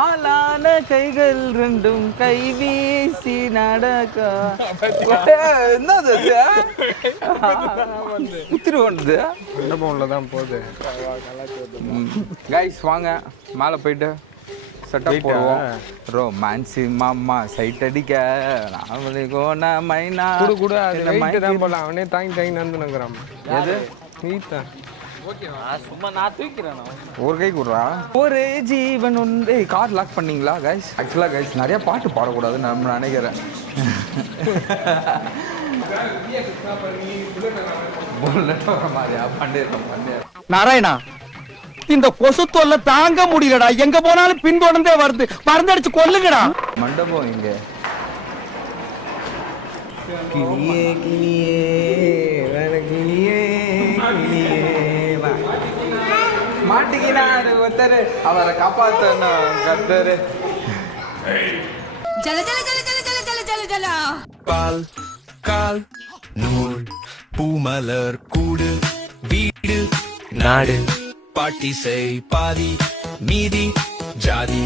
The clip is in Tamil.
ஆளான கைகள் ரெண்டும் கை வீசி நடக்க என்னது உத்திருவது தான் போகுது. கைஸ் வாங்க மேலே போயிட்டு செட்டப் போடுவோம். ரொமான்ஸு மாமா சைட் அடிக்க நாமளே கோன மைனா கூட அது மைண்ட் தான் போல. அவனே தாங்கி நடந்துனுக்குறான். எது நீதான் சும்மா நான் தூக்கிறேன். ஒரு கை கொடுறா. ஒரு ஜீவன் ஒன்று கார் லாக் பண்ணீங்களா கைஸ்? ஆக்சுவலாக கைஸ் நிறைய பாட்டு பாடக்கூடாதுன்னு நான் நினைக்கிறேன். நாராயணா, இந்த கொசு தொல்லை தாங்க முடியலடா. எங்க போனாலும் பின்தொடர்ந்தே வருது. மருந்தடிச்சு கொல்லுங்கடா. மண்டபம் இங்க. கிளியே கிளியே கிளியே கிளியே மாட்டிக்கினாரு ஒருத்தரு, அவரை காப்பாத்தணும் கத்தரு. ஜல ஜல ஜல ஜல ஜல ஜல ஜல ஜல பால் கால் நூல் பூமலர் கூடு வீடு நாடு பாட்டி செய் பாதி மீதி ஜாதி.